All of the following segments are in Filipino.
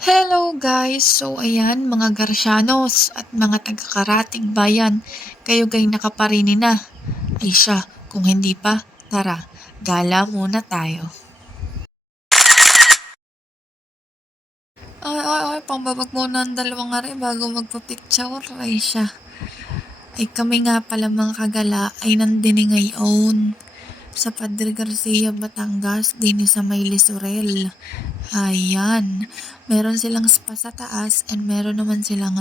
Hello guys! So ayan mga Garcianos at mga taga-Karatig Bayan, kayo gay nakaparini na. Ay siya, kung hindi pa, tara, gala muna tayo. Ay, pambabag muna ang dalawang ari bago magpa-picture. Ay siya. Ay kami nga pala mga kagala ay nandini ngayon sa Padre Garcia, Batangas, din sa May Lisurel. Ayan. Meron silang spa sa taas and meron naman silang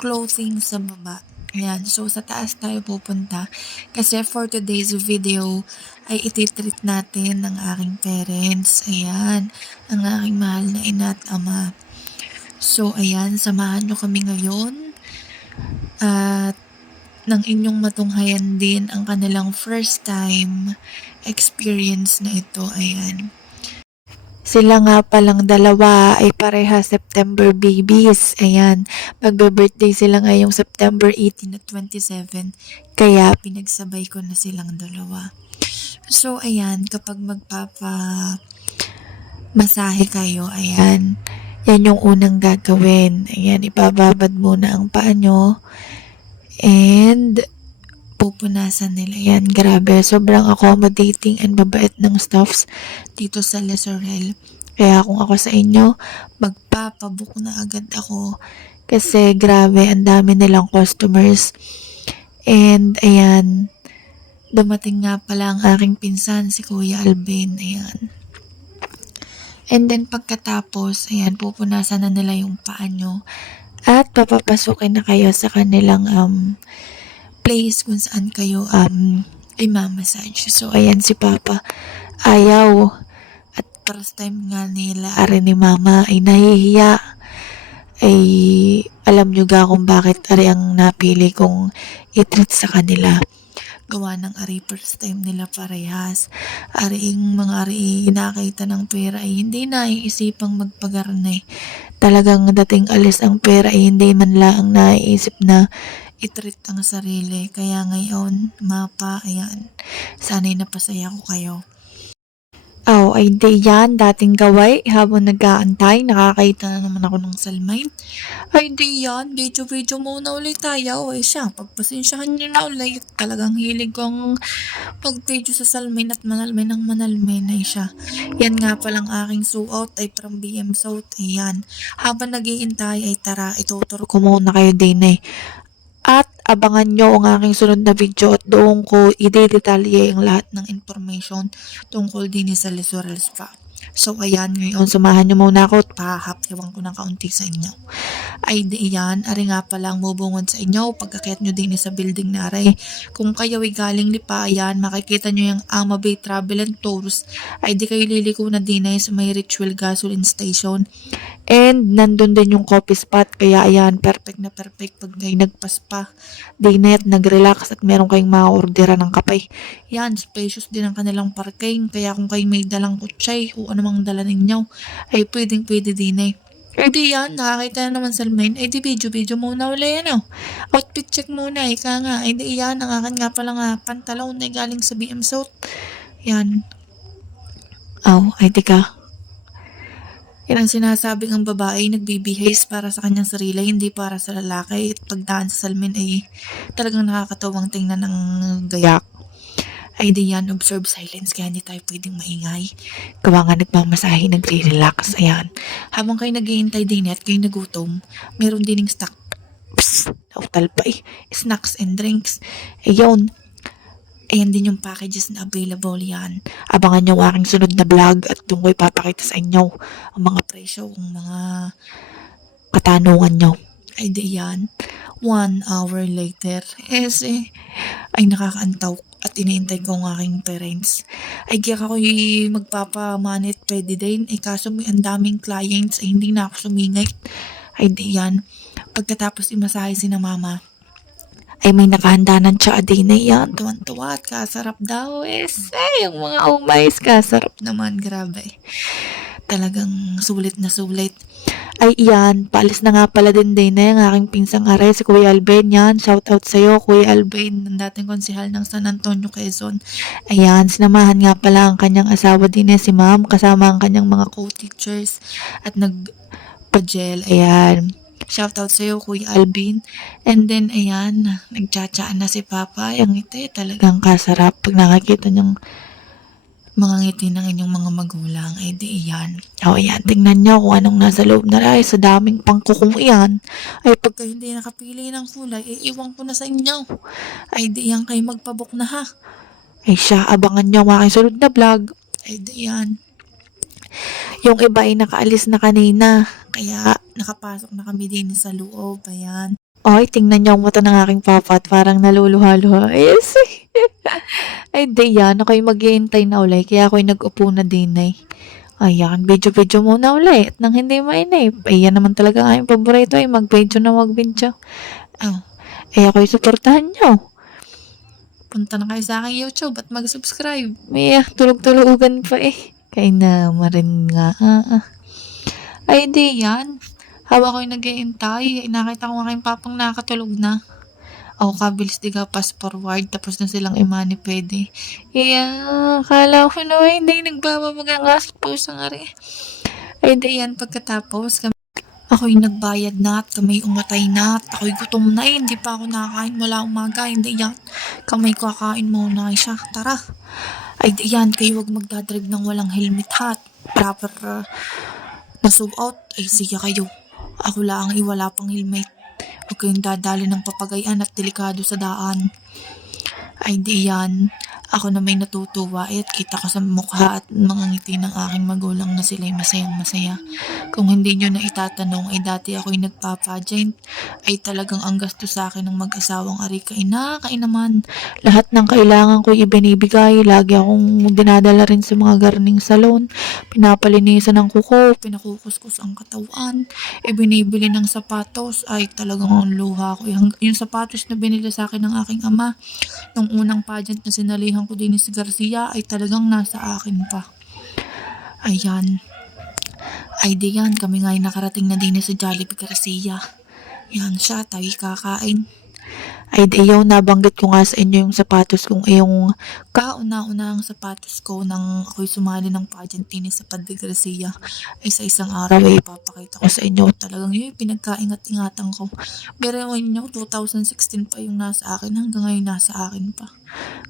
clothing sa baba. Ayan. So, sa taas tayo pupunta. Kasi for today's video ay ititreat natin ng aking parents. Ayan. Ang aking mahal na ina at ama. So, ayan. Samahan nyo kami ngayon. At ng inyong matunghayan din ang kanilang first time experience na ito. Ayan. Sila nga palang dalawa ay pareha September babies. Ayan, magbe-birthday sila ngayong September 18 at 27. Kaya pinagsabay ko na silang dalawa. So, ayan, kapag masahe kayo, ayan, yan yung unang gagawin. Ayan, ibababad muna ang paa nyo. And pupunasan nila yan. Grabe, sobrang accommodating and mabait ng staffs dito sa Lesorel. Kaya kung ako sa inyo, magpapabook na agad ako. Kasi grabe, ang dami nilang customers. And ayan, dumating nga pala ang aking pinsan, si Kuya Alvin. Ayan. And then pagkatapos, ayan, pupunasan na nila yung paa nyo. At papapasukin na kayo sa kanilang place kung saan kayo ay mamassage. So, ayan si Papa. Ayaw. At first time nga nila, ari ni Mama ay nahihiya. Ay alam nyo ga kung bakit ari ang napili kong i-treat sa kanila. Gawa ng ari first time nila parehas. Ariing mga ari nakita ng pera ay hindi na iisipang magpagarnay. Talagang dating alis ang pera ay hindi man lang naiisip na i-treat ang sarili. Kaya ngayon, mapa, ayan, sana'y napasaya ko kayo. Ay di yan, dating gaway, habang nag-aantay, nakakita na naman ako ng salmain. Ay di yan, video muna ulit tayo. Ay siya, pagpasensyahan nyo na ulit. Talagang hilig kong pag-video sa salmain at manalmin ng manalmin. Ay siya, yan nga palang aking suot ay from BM South. Ayan, habang nag-iintay ay tara, ituturo ko muna kayo din eh. At abangan nyo ang aking sunod na video at doon ko i-detalye ang lahat ng information tungkol din sa Lisurel Spa. So ayan, ngayon samahan nyo muna ako at pahapyawan ko ng kaunti sa inyo. Ay di yan, ari nga pala ang mubungod sa inyo pagkakit nyo din sa building na aray. Kung kayo ay galing Lipa, ayan, makikita nyo yung Ama Bay Travel and Tours. Ay di kayo liliko na din sa may Ritual Gasoline Station. And nandun din yung coffee spot. Kaya ayan, perfect na perfect pag kayo nagpaspa, dinner, nag-relax at meron kayong ma-ordera ng kape. Yan, spacious din ang kanilang parking. Kaya kung kayo may dalang kutsay o anumang dala ninyo, ay pwede din eh. Eh di yan, nakakita na naman sa main. Eh di video muna ulit yan Outfit check muna, ika nga. Eh di yan, ang akin nga pala nga pantalon na galing sa BM South. Yan. Ay di ka. Yan ang sinasabing ang babae nagbibihis para sa kanyang sarili, hindi para sa lalaki. At pagdaan sa salmin ay talagang nakakatawang tingnan ng gayak. Ay di yan, observe silence, kaya hindi tayo pwedeng maingay. Gawa nga nagmamasahe, nagre-relax. Ayan. Habang kayo naghihintay din at kayo nagutom, meron din yung snack. Snacks and drinks. Ayun. Ayan din yung packages na available yan. Abangan nyo aking sunod na vlog at doon ko ipapakita sa inyo ang mga presyo, ang mga katanungan nyo. Ay di yan. 1 hour later. Ay nakakaantaw at iniintay ko ang aking parents. Ay kaya ako magpapamanit pwede din. Kaso may ang daming clients ay hindi na ako sumingay. Ay di yan. Pagkatapos imasahe si na mama, ay may nakahanda ng tsa din na yan. Tuwan-tuwa at kasarap daw. Yung mga umays, kasarap naman. Grabe. Talagang sulit na sulit. Ay iyan, paalis na nga pala din na yung aking pinsang are, si Kuya Alben yan. Shout out sa'yo, Kuya Alben, ng dating konsihal ng San Antonio, Quezon. Ayan, sinamahan nga pala ang kanyang asawa din si Ma'am, kasama ang kanyang mga co-teachers. At Pajel, ayan. Shoutout sa'yo, Kuya Alvin. And then, ayan, nagtsatsaan na si Papa. Yung ngiti, talagang kasarap. Pag nakakita niyong mga ngiti ng inyong mga magulang, ay di iyan. O, ayan, tingnan niyo kung anong nasa loob na rin. Sa daming pangkukong iyan, ay pagka hindi nakapili ng kulay, ay iwan ko na sa inyo. Ay di iyan kayo magpabok na ha. Ay siya, abangan niyo ang aking sunod na vlog. Ay di iyan. Yung iba ay nakaalis na kanina. Kaya nakapasok na kami din sa loob. Ayan. Ay, tingnan niyo ang mata ng aking papa at parang naluluha-luha. Yes. Ay, di yan. Ako'y mag-iintay na ulay. Kaya ako'y nag-upo na din ay. Ayan, video-video muna ulit nang hindi mainip. Ayan naman talaga ang aking paborito ay mag-video na mag-video. Oh. Ay, ako'y suportahan niyo. Punta na kayo sa aking YouTube at mag-subscribe. May tulog-tulugan pa eh. Kaya na rin nga. Ay, di yan. Habang ako'y nag-iintay, nakita ko aking papang nakatulog na. Ako kabilis di ka pass forward, tapos na silang imani pwede. Kala ko na hindi nagbabamagangas po sa ngari. Ay, di yan, pagkatapos, ako'y nagbayad na at kamay umatay na at ako'y gutom na eh. Hindi pa ako nakakain mula umaga. Hindi yan. Kamay ko kakain muna siya. Tara. Ay di yan. Kayo wag magdadrive ng walang helmet hat. Proper na-sub out. Ay sige kayo. Ako lang iwala pang helmet. Huwag kayong dadali ng papagayan at delikado sa daan. Ay di yan. Ako na may natutuwa at kita ko sa mukha at mga ngiti ng aking magulang na sila'y masayang masaya. Kung hindi nyo na itatanong ay dati ako'y nagpapagent ay talagang ang gasto sa akin ng mag-asawang Arika ay naman. Lahat ng kailangan ko'y ibinibigay. Lagi akong dinadala rin sa mga gardening salon. Pinapalinisan ng kuko, pinakukuskus ang katawan. Ibinibili ng sapatos ay talagang ang luha ko. Yung sapatos na binili sa akin ng aking ama nung unang pageant na sinalihan ko din si Garcia ay talagang nasa akin pa. Ayan. Ay di yan, kami nga ay nakarating na din sa Jollibee Garcia. Yan siya, tayo kakain. Ay di yung nabanggit ko nga sa inyo yung sapatos kong yung kauna-una ang sapatos ko nang ako'y sumali ng pageant din sa Padre Garcia. Ay sa isang araw ay ipapakita ko sa inyo. Talagang yun, pinagkaingat-ingatan ko. Pero yun 2016 pa yung nasa akin, hanggang ngayon nasa akin pa.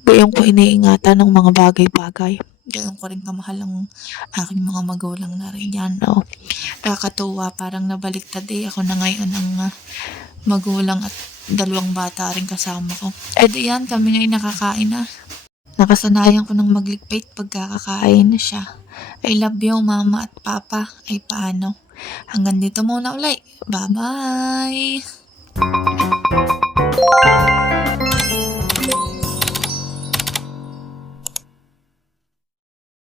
Gayon ko iniingatan ng mga bagay-bagay. Gayon ko rin kamahal ang aking mga magulang na rin yan. No? Kakatuwa, parang nabaliktad eh. Ako na ngayon ang magulang at dalawang bata rin kasama ko. Eh di yan, kami ngayon nakakain na. Nakasanayan ko ng magligpit pagkakakain na siya. I love you, mama at papa. Ay paano? Hanggang dito muna ulit. Bye-bye!